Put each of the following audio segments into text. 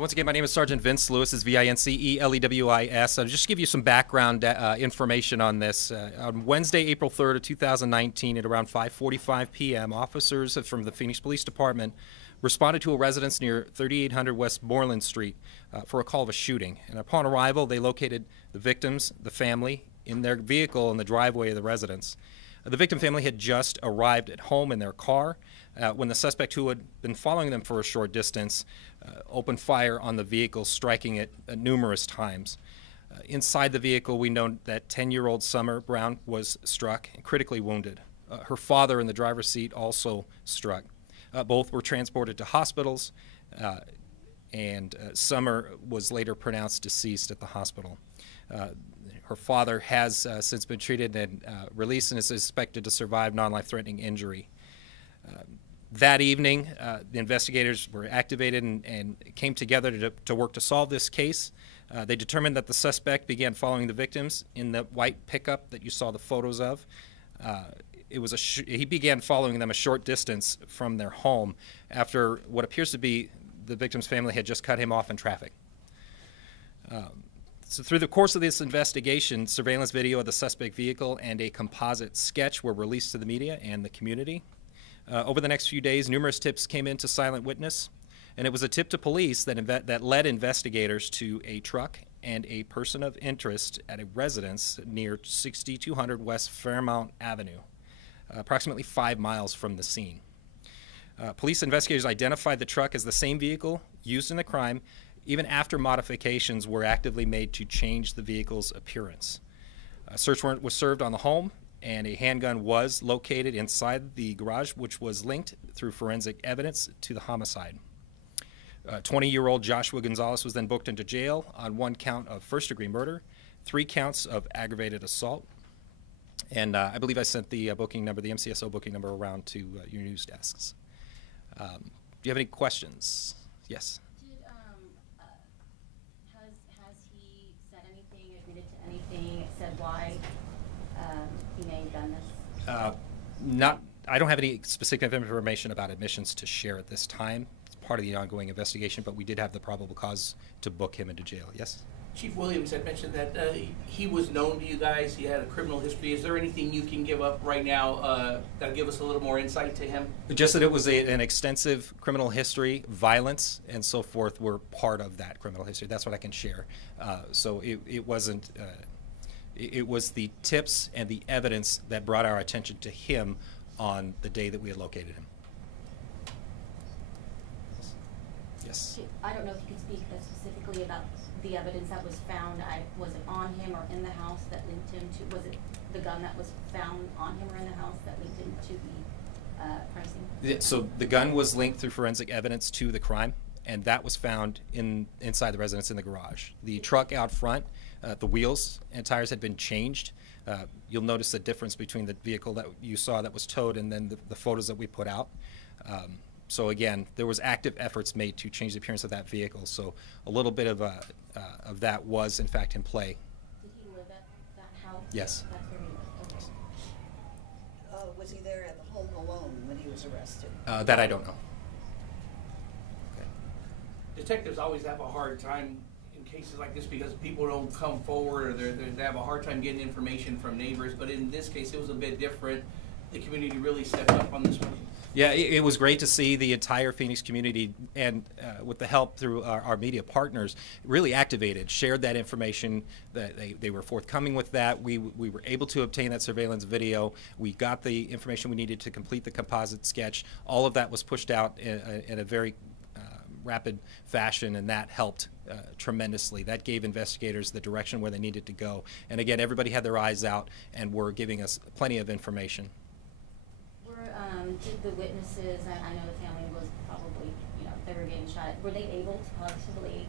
So once again, my name is Sergeant Vince Lewis, is Vincelewis. I'll just give you some background information on this. On Wednesday, April 3rd of 2019 at around 5:45 p.m., officers from the Phoenix Police Department responded to a residence near 3800 West Moreland Street for a call of a shooting. And upon arrival, they located the victims, the family, in their vehicle in the driveway of the residence. The victim family had just arrived at home in their car when the suspect, who had been following them for a short distance, opened fire on the vehicle, striking it numerous times. Inside the vehicle, we know that 10-year-old Summer Brown was struck and critically wounded. Her father in the driver's seat also struck. Both were transported to hospitals, and Summer was later pronounced deceased at the hospital. Her father has since been treated and released and is expected to survive non-life-threatening injury. That evening, the investigators were activated and came together to work to solve this case. They determined that the suspect began following the victims in the white pickup that you saw the photos of. He began following them a short distance from their home after what appears to be the victim's family had just cut him off in traffic. So through the course of this investigation, surveillance video of the suspect vehicle and a composite sketch were released to the media and the community. Over the next few days, numerous tips came into Silent Witness, and it was a tip to police that led investigators to a truck and a person of interest at a residence near 6200 West Fairmount Avenue, approximately 5 miles from the scene. Police investigators identified the truck as the same vehicle used in the crime, even after modifications were actively made to change the vehicle's appearance. A search warrant was served on the home, and a handgun was located inside the garage, which was linked through forensic evidence to the homicide. 20-year-old Joshua Gonzalez was then booked into jail on 1 count of first-degree murder, 3 counts of aggravated assault, and I believe I sent the booking number, the MCSO booking number, around to your news desks. Do you have any questions? Yes. Has he said anything, admitted to anything, said why he may have done this? I don't have any specific information about admissions to share at this time. It's part of the ongoing investigation, but we did have the probable cause to book him into jail. Yes? Chief Williams had mentioned that he was known to you guys. He had a criminal history. Is there anything you can give up right now that'll give us a little more insight to him? Just that it was an extensive criminal history, violence, and so forth were part of that criminal history. That's what I can share. So it wasn't... It was the tips and the evidence that brought our attention to him on the day that we had located him. Yes? I don't know if you could speak specifically about the evidence that was found. Was it on him or in the house that linked him to, was it the gun that was found on him or in the house that linked him to the crime scene? So the gun was linked through forensic evidence to the crime, and that was found inside the residence in the garage. The truck out front, the wheels and tires had been changed. You'll notice the difference between the vehicle that you saw that was towed and then the photos that we put out. So again, there was active efforts made to change the appearance of that vehicle. So a little bit of that was in fact in play. Did he live at that house? Yes. That's where he lived. Okay. Was he there at the home alone when he was arrested? That I don't know. Okay. Detectives always have a hard time in cases like this because people don't come forward, or they have a hard time getting information from neighbors. But in this case, it was a bit different. The community really stepped up on this one. Yeah, it was great to see the entire Phoenix community, and with the help through our media partners, really activated, shared that information. That they were forthcoming with that. We were able to obtain that surveillance video. We got the information we needed to complete the composite sketch. All of that was pushed out in a very rapid fashion, and that helped tremendously. That gave investigators the direction where they needed to go. And again, everybody had their eyes out and were giving us plenty of information. Did the witnesses, I know the family was probably, they were getting shot, were they able to possibly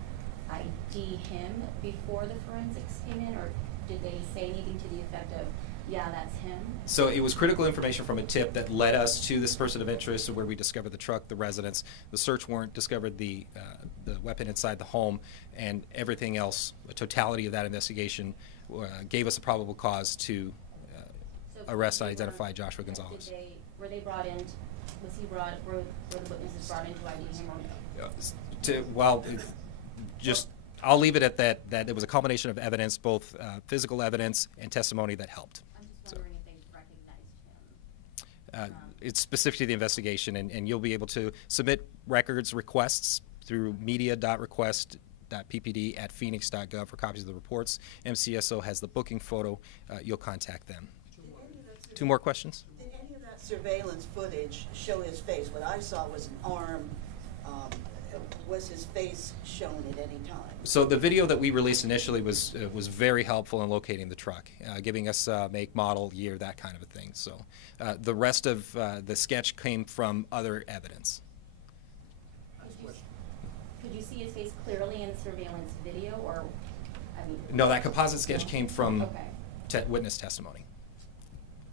ID him before the forensics came in, or did they say anything to the effect of, yeah, that's him? So it was critical information from a tip that led us to this person of interest, where we discovered the truck, the residence. The search warrant discovered the weapon inside the home, and everything else. The totality of that investigation gave us a probable cause to arrest and identify Joshua Gonzalez. Were they brought in? Was he brought? Were the witnesses brought in to ID him? Or no? Well, just, I'll leave it at that, that it was a combination of evidence, both physical evidence and testimony that helped. I'm just wondering if they recognized him. It's specific to the investigation, and you'll be able to submit records requests through media.request.ppd@phoenix.gov for copies of the reports. MCSO has the booking photo. You'll contact them. Two more questions? Did any of that surveillance footage show his face? What I saw was an arm. Was his face shown at any time? So the video that we released initially was very helpful in locating the truck, giving us make, model, year, that kind of a thing. So the rest of the sketch came from other evidence. Could you see his face clearly in the surveillance video, or, I mean? No, that composite sketch came from Okay. witness testimony.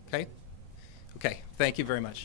Okay? Okay, thank you very much.